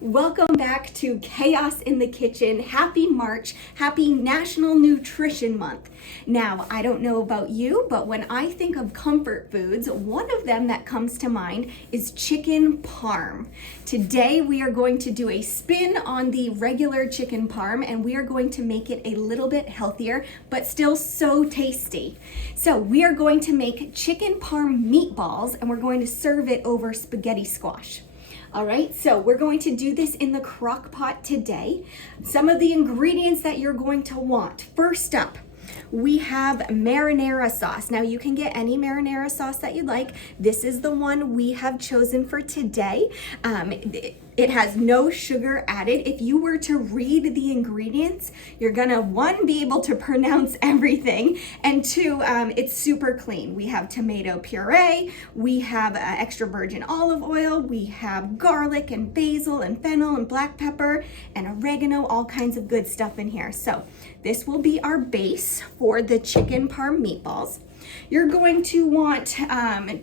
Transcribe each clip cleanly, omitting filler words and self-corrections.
Welcome back to Chaos in the Kitchen. Happy March. Happy National Nutrition Month. Now, I don't know about you, but when I think of comfort foods, one of them that comes to mind is chicken parm. Today, we are going to do a spin on the regular chicken parm, and we are going to make it a little bit healthier, but still so tasty. So we are going to make chicken parm meatballs, and we're going to serve it over spaghetti squash. All right, so we're going to do this in the crock pot today. Some of the ingredients that you're going to want. First up, we have marinara sauce. Now you can get any marinara sauce that you'd like. This is the one we have chosen for today. It has no sugar added. If you were to read the ingredients, you're gonna, one, be able to pronounce everything, and two, it's super clean. We have tomato puree, we have extra virgin olive oil, we have garlic and basil and fennel and black pepper and oregano, all kinds of good stuff in here. So this will be our base for the chicken parm meatballs. You're going to want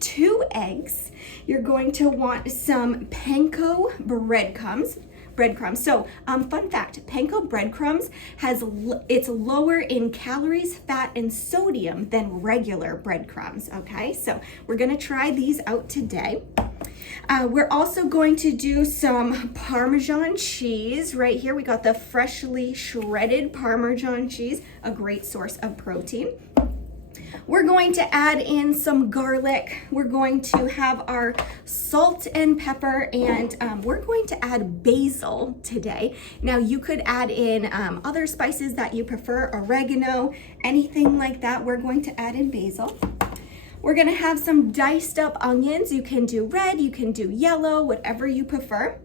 2 eggs. You're going to want some panko breadcrumbs. So, fun fact, panko breadcrumbs it's lower in calories, fat, and sodium than regular breadcrumbs, okay? So we're gonna try these out today. We're also going to do some Parmesan cheese right here. We got the freshly shredded Parmesan cheese, a great source of protein. We're going to add in some garlic. We're going to have our salt and pepper, and we're going to add basil today. Now you could add in other spices that you prefer, oregano, anything like that. We're going to add in basil. We're gonna have some diced up onions. You can do red, you can do yellow, whatever you prefer.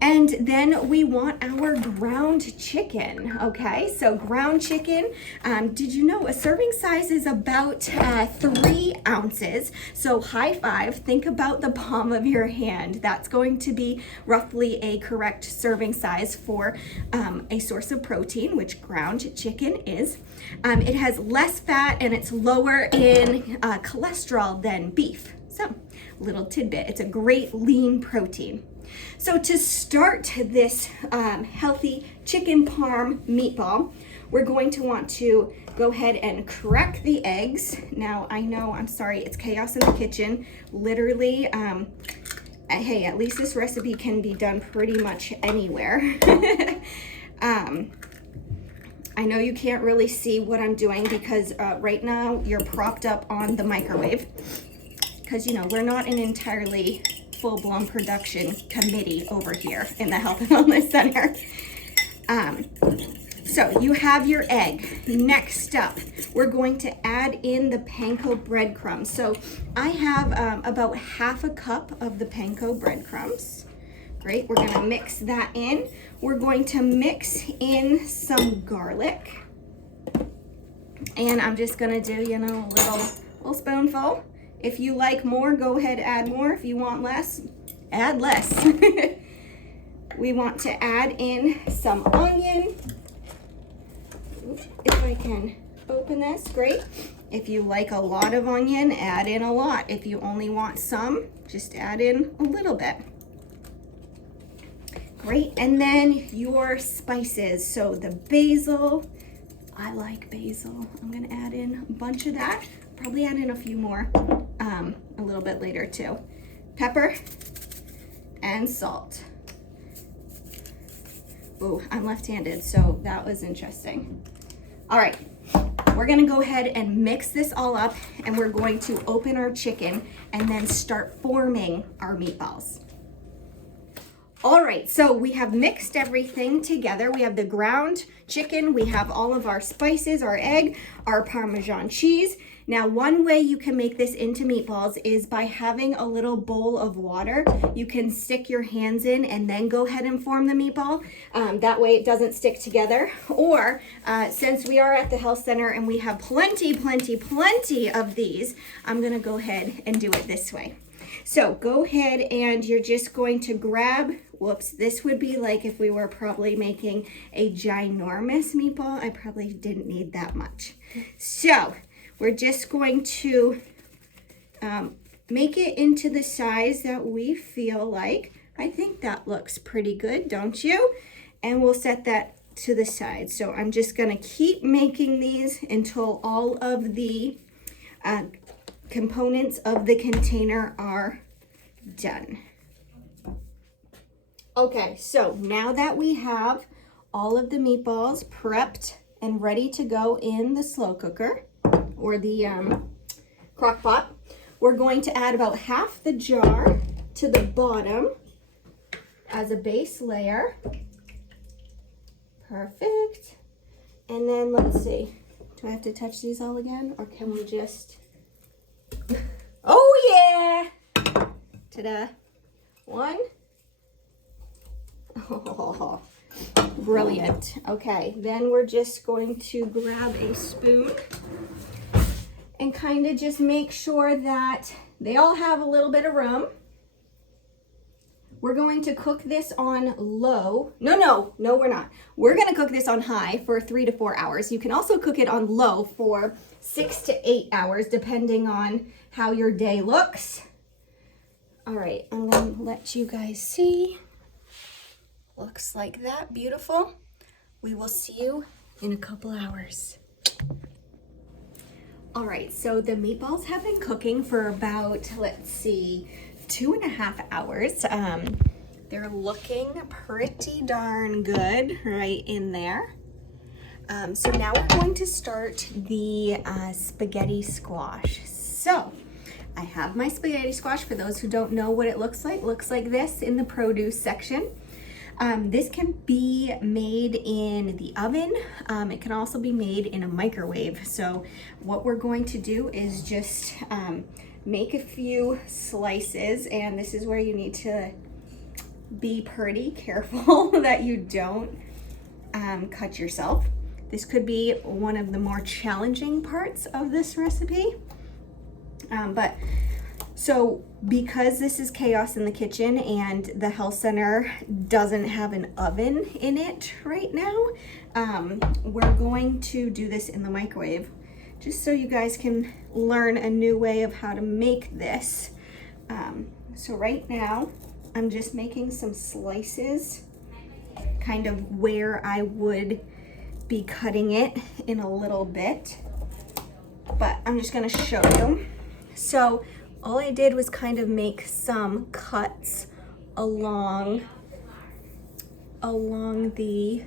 And then we want our ground chicken, okay? So ground chicken, did you know a serving size is about 3 ounces? So high five, think about the palm of your hand. That's going to be roughly a correct serving size for a source of protein, which ground chicken is. It has less fat and it's lower in cholesterol than beef. So, little tidbit, it's a great lean protein. So to start this healthy chicken parm meatball, we're going to want to go ahead and crack the eggs. Now I know, I'm sorry, it's chaos in the kitchen. Literally, hey, at least this recipe can be done pretty much anywhere. I know you can't really see what I'm doing because right now you're propped up on the microwave because, you know, we're not an entirely full-blown production committee over here in the Health and Wellness Center. So you have your egg. Next up, we're going to add in the panko breadcrumbs. So I have about half a cup of the panko breadcrumbs. Great, we're gonna mix that in. We're going to mix in some garlic. And I'm just gonna do, you know, a little spoonful. If you like more, go ahead, add more. If you want less, add less. We want to add in some onion. If I can open this, great. If you like a lot of onion, add in a lot. If you only want some, just add in a little bit. Great, and then your spices. So the basil, I like basil. I'm gonna add in a bunch of that. Probably add in a few more a little bit later too. Pepper and salt. Ooh, I'm left-handed, so that was interesting. All right, we're gonna go ahead and mix this all up, and we're going to open our chicken and then start forming our meatballs. All right, so we have mixed everything together. We have the ground chicken, we have all of our spices, our egg, our Parmesan cheese. Now, one way you can make this into meatballs is by having a little bowl of water. You can stick your hands in and then go ahead and form the meatball. That way it doesn't stick together. Or since we are at the health center and we have plenty of these, I'm gonna go ahead and do it this way. So go ahead and you're just going to grab, whoops, this would be like if we were probably making a ginormous meatball. I probably didn't need that much. So we're just going to make it into the size that we feel like. I think that looks pretty good, don't you? And we'll set that to the side. So I'm just gonna keep making these until all of the components of the container are done. Okay, so now that we have all of the meatballs prepped and ready to go in the slow cooker or the crock pot, we're going to add about half the jar to the bottom as a base layer. Perfect. And then let's see, do I have to touch these all again, or can we just, oh yeah, ta-da, one. Oh, brilliant. Okay, then we're just going to grab a spoon and kind of just make sure that they all have a little bit of room. We're going to cook this on low. No, we're not. We're going to cook this on high for 3 to 4 hours. You can also cook it on low for 6 to 8 hours, depending on how your day looks. All right, I'm going to let you guys see. Looks like that. Beautiful. We will see you in a couple hours. All right, so the meatballs have been cooking for about, let's see, 2.5 hours. They're looking pretty darn good right in there. So now we're going to start the spaghetti squash. So I have my spaghetti squash. For those who don't know what it looks like this in the produce section. This can be made in the oven. It can also be made in a microwave. So what we're going to do is just make a few slices, and this is where you need to be pretty careful that you don't cut yourself. This could be one of the more challenging parts of this recipe. So because this is chaos in the kitchen and the health center doesn't have an oven in it right now, we're going to do this in the microwave just so you guys can learn a new way of how to make this. So right now I'm just making some slices kind of where I would be cutting it in a little bit, but I'm just gonna show you. So all I did was kind of make some cuts along the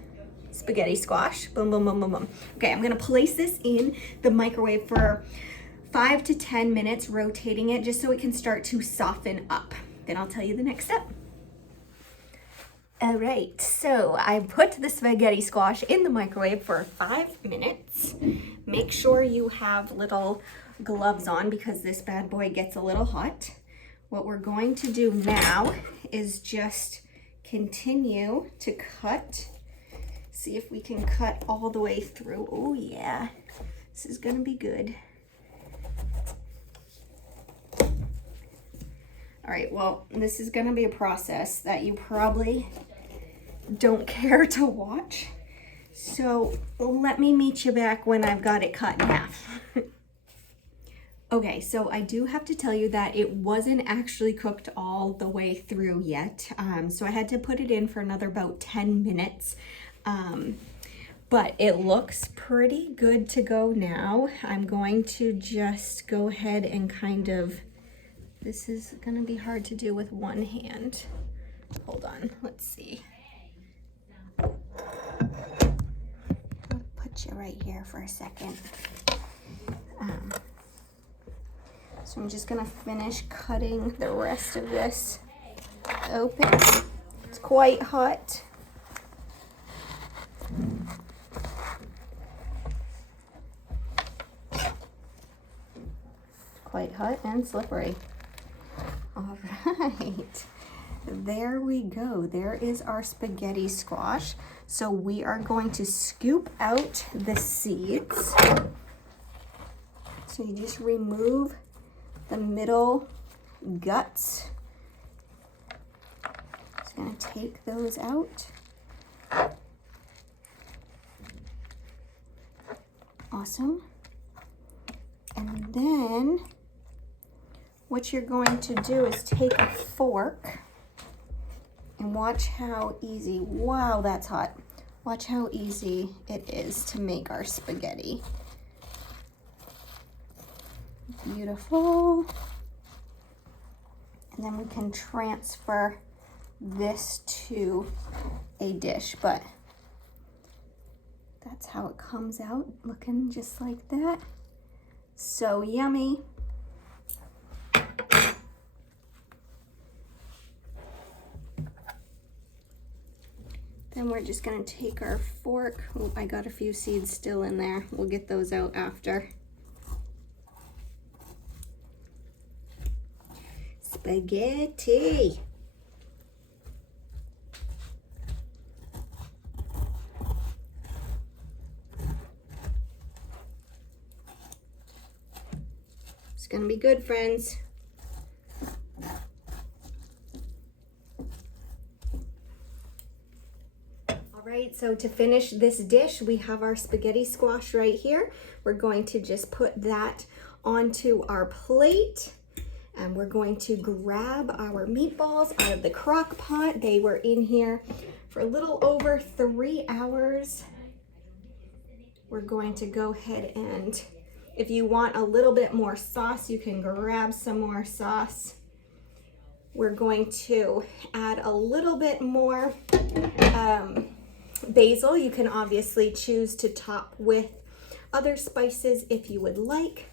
spaghetti squash. Boom, boom, boom, boom, boom. Okay, I'm gonna place this in the microwave for 5 to 10 minutes, rotating it just so it can start to soften up. Then I'll tell you the next step. All right, so I put the spaghetti squash in the microwave for 5 minutes. Make sure you have little gloves on because this bad boy gets a little hot. What we're going to do now is just continue to cut. See if we can cut all the way through. Oh yeah, this is gonna be good. All right, well, this is gonna be a process that you probably don't care to watch. So let me meet you back when I've got it cut in half. Okay, so I do have to tell you that it wasn't actually cooked all the way through yet. So I had to put it in for another about 10 minutes. But it looks pretty good to go now. I'm going to just go ahead and kind of, this is gonna be hard to do with one hand. Hold on, let's see. I'll put you right here for a second. So I'm just gonna finish cutting the rest of this open. It's quite hot. Quite hot and slippery. All right, there we go. There is our spaghetti squash. So we are going to scoop out the seeds. So you just remove the middle guts. Just gonna take those out. Awesome. And then what you're going to do is take a fork And watch how easy, wow, that's hot. Watch how easy it is to make our spaghetti. Beautiful. And then we can transfer this to a dish, but that's how it comes out, looking just like that. So yummy. Then we're just gonna take our fork. Oh, I got a few seeds still in there. We'll get those out after. Spaghetti. It's gonna be good, friends. All right, so to finish this dish, we have our spaghetti squash right here. We're going to just put that onto our plate. And we're going to grab our meatballs out of the crock pot. They were in here for a little over 3 hours. We're going to go ahead and, if you want a little bit more sauce, you can grab some more sauce. We're going to add a little bit more basil. You can obviously choose to top with other spices if you would like.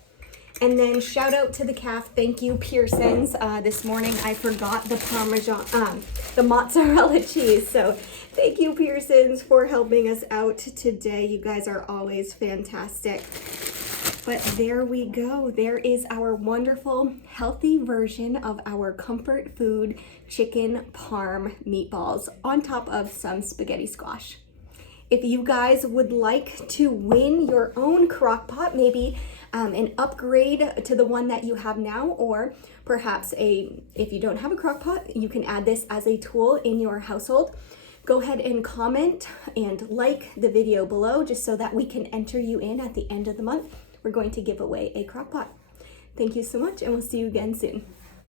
And then shout out to the calf. Thank you, Pearson's. This morning I forgot the Parmesan, the mozzarella cheese. So thank you, Pearson's, for helping us out today. You guys are always fantastic. But there we go. There is our wonderful, healthy version of our comfort food chicken parm meatballs on top of some spaghetti squash. If you guys would like to win your own crock pot, maybe an upgrade to the one that you have now, or perhaps if you don't have a crock pot, you can add this as a tool in your household. Go ahead and comment and like the video below just so that we can enter you in at the end of the month. We're going to give away a crock pot. Thank you so much, and we'll see you again soon.